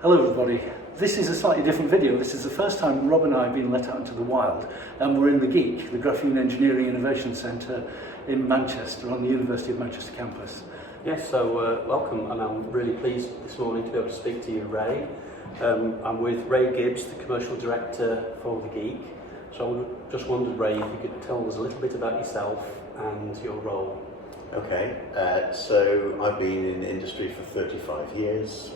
Hello everybody, this is a slightly different video. This is the first time Rob and I have been let out into the wild, and we're in the GEEC, the Graphene Engineering Innovation Centre in Manchester on the University of Manchester campus. Yes, so welcome, and I'm really pleased this morning to be able to speak to you, Ray. I'm with Ray Gibbs, the Commercial Director for the GEEC. So I just wondered, Ray, if you could tell us a little bit about yourself and your role. Okay, so I've been in the industry for 35 years,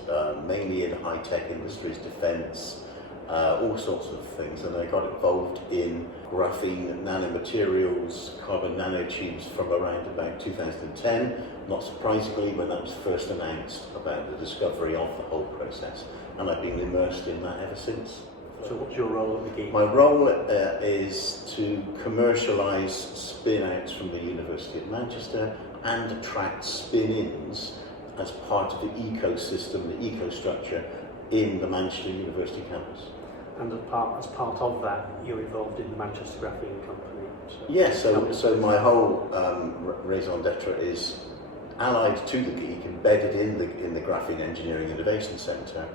mainly in high-tech industries, defence, all sorts of things, and I got involved in graphene nanomaterials, carbon nanotubes from around about 2010, not surprisingly when that was first announced about the discovery of the whole process, and I've been immersed in that ever since. So what's your role at the GEEC? My role is to commercialise spinouts from the University of Manchester and attract spin-ins as part of the ecosystem, the ecostructure in the Manchester University campus. And as part of that, you're involved in the Manchester Graphene Company. Yes, so my whole raison d'etre is allied to the GEEC, embedded in the Graphene Engineering Innovation Centre.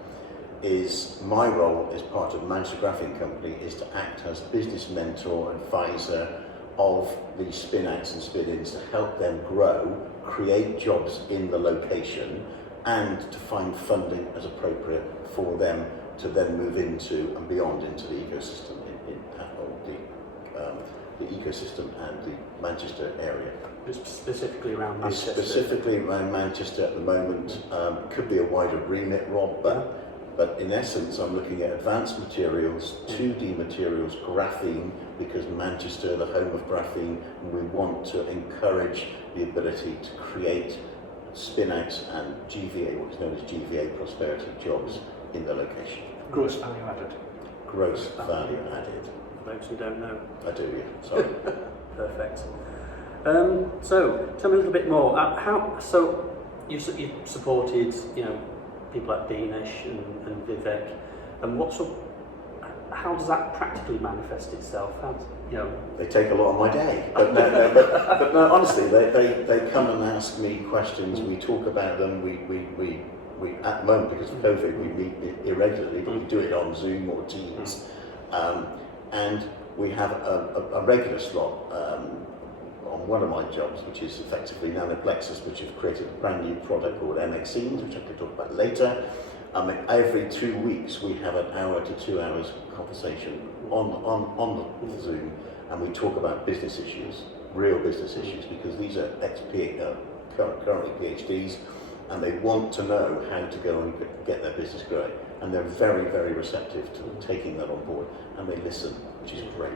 Is my role as part of the Manchester Graphene Company is to act as business mentor, advisor of the spin-outs and spin-ins to help them grow, create jobs in the location, and to find funding as appropriate for them to then move into and beyond into the ecosystem the ecosystem and the Manchester area. Specifically around Manchester? Specifically around Manchester at the moment. Could be a wider remit, Rob, but in essence, I'm looking at advanced materials, 2D materials, graphene, because Manchester, the home of graphene, and we want to encourage the ability to create spin-outs and GVA, what's known as GVA prosperity jobs in the location. Gross value added. Gross value added. For those who don't know. I do, yeah. Sorry. Perfect. So, tell me a little bit more. So, you've supported, people like Beanish and Vivek, and how does that practically manifest itself? They take a lot of my day, but no, honestly, they come and ask me questions. We talk about them. We at the moment, because of COVID, we meet irregularly, but we do it on Zoom or Teams, and we have a regular slot on one of my jobs, which is effectively Nanoplexus, which have created a brand new product called Nixene, which I can talk about later. Every 2 weeks we have an hour to 2 hours conversation on the Zoom, and we talk about business issues, real business issues, because these are currently PhDs, and they want to know how to go and get their business growing, and they're very, very receptive to taking that on board, and they listen, which is great.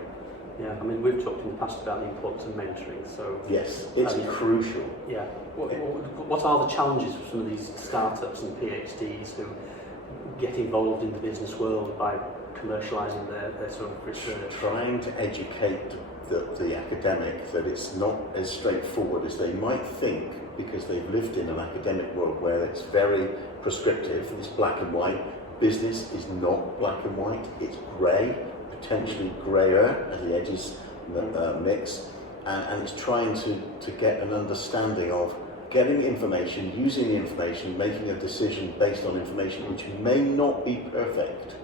Yeah, we've talked in the past about the importance of mentoring, so... Yes, it's crucial. Yeah. What are the challenges for some of these startups and PhDs who get involved in the business world by commercialising their sort of research? Trying to educate the academic that it's not as straightforward as they might think, because they've lived in an academic world where it's very prescriptive, it's black and white. Business is not black and white, it's grey, potentially greyer as the edges mix, and it's trying to get an understanding of getting information, using the information, making a decision based on information which may not be perfect.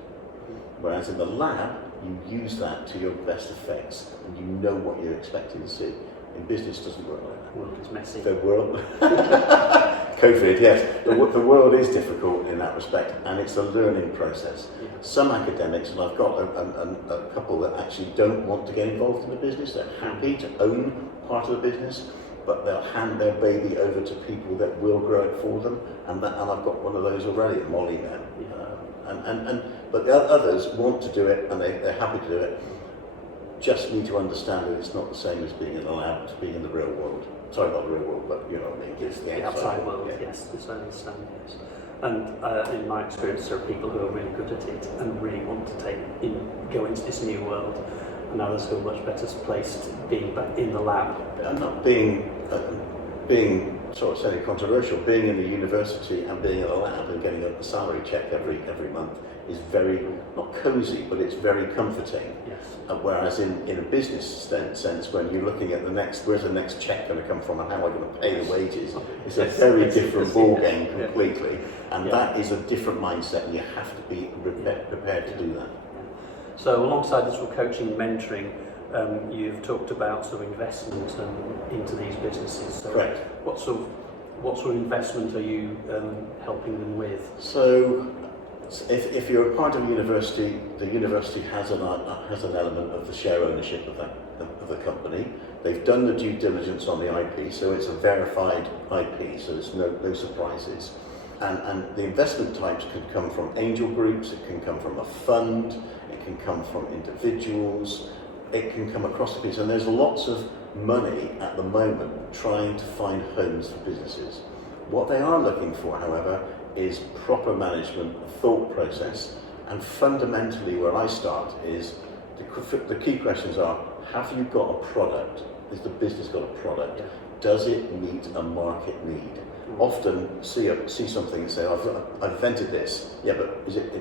Whereas in the lab, you use that to your best effects, and you know what you're expecting to see. In business, it doesn't work like that. The world is messy. The world, COVID, yes. The world is difficult in that respect, and it's a learning process. Yeah. Some academics, and I've got a couple that actually don't want to get involved in the business, they're happy to own part of the business, but they'll hand their baby over to people that will grow it for them, and I've got one of those already, Molly now. But the others want to do it, and they're happy to do it. Just need to understand that it's not the same as being in the lab, it's being in the real world. Sorry, not the real world, but you know what I mean. It's the outside world, yes, I understand, yes. And in my experience, there are people who are really good at it and really want to go into this new world, and others who are much better placed being in the lab. I'm not being sort of semi-controversial. Being in the university and being in a lab and getting a salary check every month is very, not cosy, but it's very comforting. Yeah. Whereas in a business sense, when you're looking at where's the next check going to come from and how am I going to pay the wages, it's a very different ball game completely. And that is a different mindset, and you have to be prepared to do that. So alongside this sort of coaching and mentoring, you've talked about sort of investment into these businesses. So Correct. What sort of investment are you helping them with? So, if you're a part of a university, the university has an element of the share ownership of the company. They've done the due diligence on the IP, so it's a verified IP, so there's no surprises. And the investment types could come from angel groups, it can come from a fund, it can come from individuals, it can come across the piece, and there's lots of money at the moment trying to find homes for businesses. What they are looking for, however, is proper management, thought process, and fundamentally where I start is the key questions are: have you got a product? Has the business got a product? Does it meet a market need? Often see something and say, I've invented this. Yeah, but is it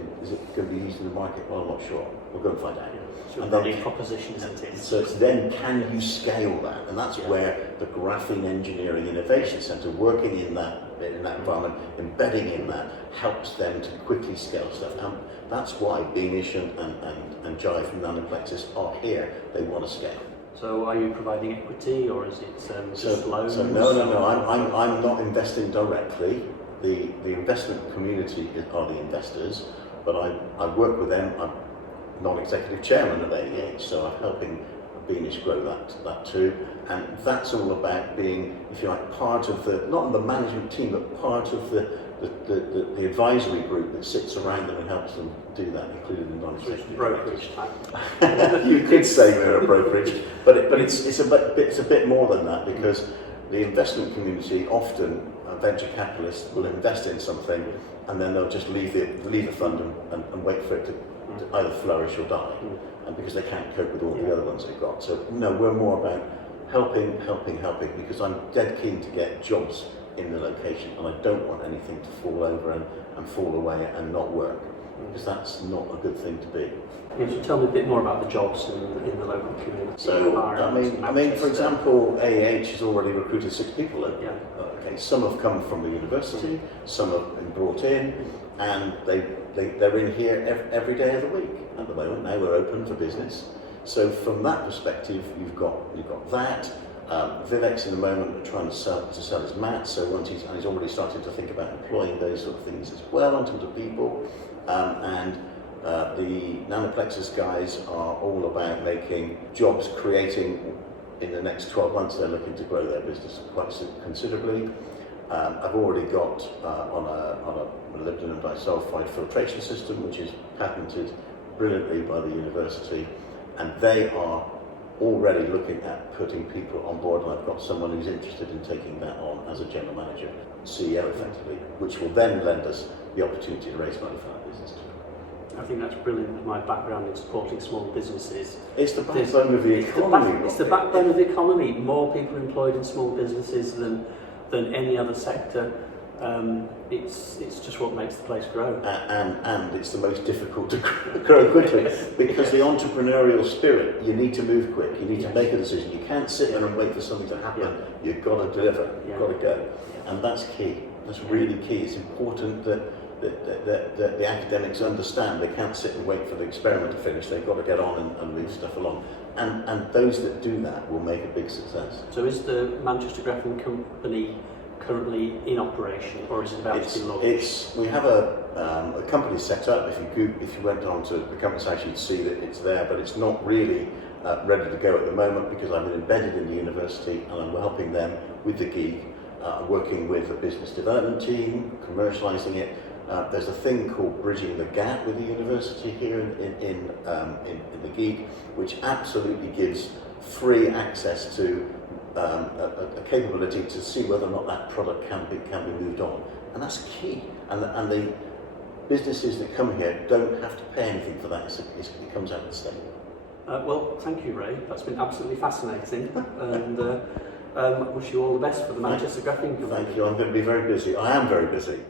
going to be used in the market? Well, I'm not sure. We'll go and find out. So and then proposition, isn't it? So then, can you scale that? And that's where the Graphene Engineering Innovation Centre, working in that environment, embedding in that, helps them to quickly scale stuff. And that's why Beamish and Jai from Nanoplexis are here. They want to scale. So are you providing equity, or is it just loans? So no. I'm not investing directly. The investment community are the investors, but I work with them. I'm non-executive chairman of AEH, so I'm helping Beamish grow that too. And that's all about being, if you like, part of not the management team, but part of the advisory group that sits around them and helps them do that, including the non-executive brokerage type. You could say we're a brokerage, but it's a bit more than that, because the investment community, often venture capitalists will invest in something and then they'll just leave the fund and wait for it to either flourish or die, and because they can't cope with all the other ones they've got. So no, we're more about helping, because I'm dead keen to get jobs in the location, and I don't want anything to fall over and fall away and not work, because that's not a good thing to be. So tell me a bit more about the jobs in the local community. So I mean, for example, AEH has already recruited 6 people locally. Okay, some have come from the university, some have been brought in, and they're in here every day of the week at the moment. Now we're open for business. So from that perspective, you've got that. Vivek's in the moment trying to sell his mats, so he's already started to think about employing those sort of things as well in terms of people. The Nanoplexis guys are all about making jobs, creating in the next 12 months. They're looking to grow their business quite considerably. I've already got on a molybdenum disulfide filtration system, which is patented brilliantly by the university, and they are already looking at putting people on board, and I've got someone who's interested in taking that on as a general manager, CEO effectively, which will then lend us the opportunity to raise money for our business too. I think that's brilliant, with my background in supporting small businesses. It's the backbone of the economy. It's the backbone of the economy. More people employed in small businesses than any other sector. It's just what makes the place grow. And it's the most difficult to grow quickly, because the entrepreneurial spirit, you need to move quick, you need to make a decision. You can't sit there and wait for something to happen. You've got to deliver, you've got to go. And that's key. That's really key. It's important that the academics understand they can't sit and wait for the experiment to finish. They've got to get on and move stuff along. And those that do that will make a big success. So is the Manchester Graphene Company currently in operation, or is it about to be launched? We have a company set up. If you went on to the company site, you'd see that it's there, but it's not really ready to go at the moment, because I'm embedded in the university and I'm helping them with the gig, working with the business development team, commercialising it. There's a thing called Bridging the Gap with the university here in the gig, which absolutely gives free access to a capability to see whether or not that product can be moved on, and that's key. And the businesses that come here don't have to pay anything for that. It comes out of the state. Well, thank you, Ray. That's been absolutely fascinating, and wish you all the best for the Manchester Graphene Company. Thank you. I'm going to be very busy. I am very busy.